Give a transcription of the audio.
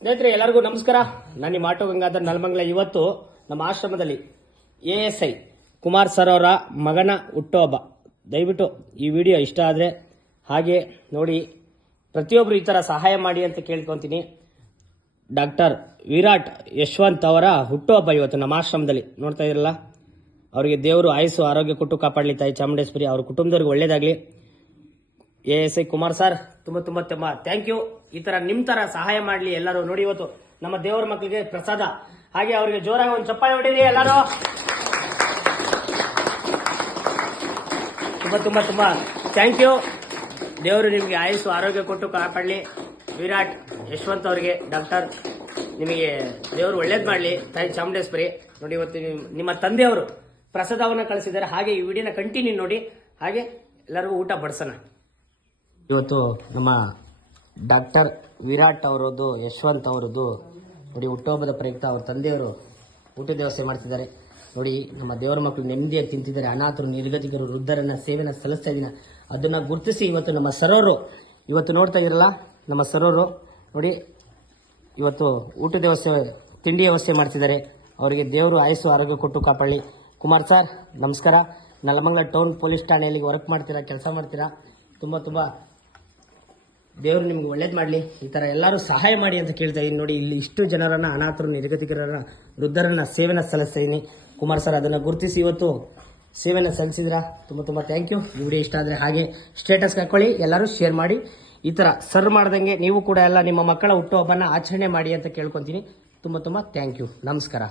ಸ್ನೇಹಿತರೆ, ಎಲ್ಲರಿಗೂ ನಮಸ್ಕಾರ. ನಾನು ನಿಮ್ಮ ಆಟೋ ಗಂಗಾಧರ್ ನಲ್ಮಂಗ್ಲ. ಇವತ್ತು ನಮ್ಮ ಆಶ್ರಮದಲ್ಲಿ A S I Kumar sir ಅವರ ಮಗನ ಹುಟ್ಟುಹಬ್ಬ. ದಯವಿಟ್ಟು ಈ ವಿಡಿಯೋ ಇಷ್ಟ ಆದರೆ ಹಾಗೆ ನೋಡಿ ಪ್ರತಿಯೊಬ್ಬರು ಈ ಥರ ಸಹಾಯ ಮಾಡಿ ಅಂತ ಕೇಳ್ಕೊತೀನಿ. ಡಾಕ್ಟರ್ ವಿರಾಟ್ ಯಶವಂತ್ ಅವರ ಹುಟ್ಟುಹಬ್ಬ ಇವತ್ತು ನಮ್ಮ ಆಶ್ರಮದಲ್ಲಿ. ನೋಡ್ತಾ ಇದ್ರಲ್ಲ, ಅವರಿಗೆ ದೇವರು ಆಯಸ್ಸು, ಆರೋಗ್ಯ ಕೊಟ್ಟು ಕಾಪಾಡಲಿ ತಾಯಿ ಚಾಮುಂಡೇಶ್ವರಿ. ಅವ್ರ ಕುಟುಂಬದವ್ರಿಗೆ ಒಳ್ಳೇದಾಗಲಿ. A S I Kumar sir, ತುಂಬ ತುಂಬ ತುಂಬ ಥ್ಯಾಂಕ್ ಯು ಈ ತರ ನಿಮ್ ತರ ಸಹಾಯ ಮಾಡ್ಲಿ ಎಲ್ಲರೂ. ನೋಡಿ ಇವತ್ತು ನಮ್ಮ ದೇವರ ಮಕ್ಕಳಿಗೆ ಪ್ರಸಾದ. ಹಾಗೆ ಅವರಿಗೆ ಜೋರಾಗಿ ಒಂದು ಚಪ್ಪಾಳೆ ಹೊಡಿರಿ ಎಲ್ಲರೂ. ತುಂಬಾ ತುಂಬಾ ತುಂಬಾ ಥ್ಯಾಂಕ್ ಯು ದೇವರು ನಿಮಗೆ ಆಯುಸ್ಸು, ಆರೋಗ್ಯ ಕೊಟ್ಟು ಕಾಪಾಡಲಿ. ವಿರಾಟ್ ಯಶವಂತ್ ಅವರಿಗೆ, ಡಾಕ್ಟರ್ ನಿಮಗೆ ದೇವರು ಒಳ್ಳೇದು ಮಾಡಲಿ. ತಾಯಿ ಚಾಮುಂಡೇಶ್ವರಿ, ನೋಡಿ ಇವತ್ತು ನಿಮ್- ನಿಮ್ಮ ತಂದೆಯವರು ಪ್ರಸಾದವನ್ನು ಕಳಿಸಿದ್ದಾರೆ. ಹಾಗೆ ಈ ವಿಡಿಯೋನ ಕಂಟಿನ್ಯೂ ನೋಡಿ. ಹಾಗೆ ಎಲ್ಲರಿಗೂ ಊಟ ಬಡಿಸೋಣ. ಇವತ್ತು ನಮ್ಮ ಡಾಕ್ಟರ್ ವಿರಾಟ್ ಅವರದ್ದು ಯಶವಂತ್ ಅವರದ್ದು ನೋಡಿ ಹುಟ್ಟುಹಬ್ಬದ ಪ್ರಯುಕ್ತ ಅವ್ರ ತಂದೆಯವರು ಊಟದ ವ್ಯವಸ್ಥೆ ಮಾಡ್ತಿದ್ದಾರೆ. ನೋಡಿ ನಮ್ಮ ದೇವರ ಮಕ್ಕಳು ನೆಮ್ಮದಿಯಾಗಿ ತಿಂತಿದ್ದಾರೆ. ಅನಾಥರು, ನಿರ್ಗತಿಕರು, ವೃದ್ಧರನ್ನ, ಸೇವೆನ ಸಲ್ಲಿಸ್ತಾ ಇದ್ದೀನಿ. ಅದನ್ನ ಗುರುತಿಸಿ ಇವತ್ತು ನಮ್ಮ ಸರೋರು ಇವತ್ತು ನೋಡ್ತಾ ಇದ್ದೀರಲ್ಲ, ನಮ್ಮ ಸರೋರು ನೋಡಿ ಇವತ್ತು ಊಟದ ವ್ಯವಸ್ಥೆ, ತಿಂಡಿ ವ್ಯವಸ್ಥೆ ಮಾಡ್ತಿದ್ದಾರೆ. ಅವರಿಗೆ ದೇವರು ಆಯಸ್ಸು, ಆರೋಗ್ಯ ಕೊಟ್ಟು ಕಾಪಾಡಲಿ. ಕುಮಾರ್ ಸರ್, ನಮಸ್ಕಾರ. ನಲಮಂಗಲ ಟೌನ್ ಪೊಲೀಸ್ ಠಾಣೆಯಲ್ಲಿ ವರ್ಕ್ ಮಾಡ್ತೀರಾ, ಕೆಲಸ ಮಾಡ್ತೀರಾ? ತುಂಬ ತುಂಬ ದೇವರು ನಿಮ್ಗೆ ಒಳ್ಳೇದು ಮಾಡಲಿ. ಈ ಥರ ಎಲ್ಲರೂ ಸಹಾಯ ಮಾಡಿ ಅಂತ ಕೇಳ್ತಾ ಇದ್ದೀನಿ ನೋಡಿ, ಇಲ್ಲಿ ಇಷ್ಟು ಜನರನ್ನು, ಅನಾಥರು ನಿರ್ಗತಿಕರನ್ನ ವೃದ್ಧರನ್ನು ಸೇವೆನ ಸಲ್ಲಿಸ್ತಾ ಇದ್ದೀನಿ ಕುಮಾರ್ ಸರ್, ಅದನ್ನು ಗುರುತಿಸಿ ಇವತ್ತು ಸೇವೆನ ಸಲ್ಲಿಸಿದ್ರ. ತುಂಬ ತುಂಬ ಥ್ಯಾಂಕ್ ಯು ಈ ವಿಡಿಯೋ ಇಷ್ಟ ಆದರೆ ಹಾಗೆ ಸ್ಟೇಟಸ್ಗೆ ಹಾಕ್ಕೊಳ್ಳಿ ಎಲ್ಲರೂ ಶೇರ್ ಮಾಡಿ. ಈ ಥರ ಸರ್ ಮಾಡ್ದಂಗೆ ನೀವು ಕೂಡ ಎಲ್ಲ ನಿಮ್ಮ ಮಕ್ಕಳ ಹುಟ್ಟುಹಬ್ಬನ ಆಚರಣೆ ಮಾಡಿ ಅಂತ ಕೇಳ್ಕೊತೀನಿ. ತುಂಬ ತುಂಬ ಥ್ಯಾಂಕ್ ಯು ನಮಸ್ಕಾರ.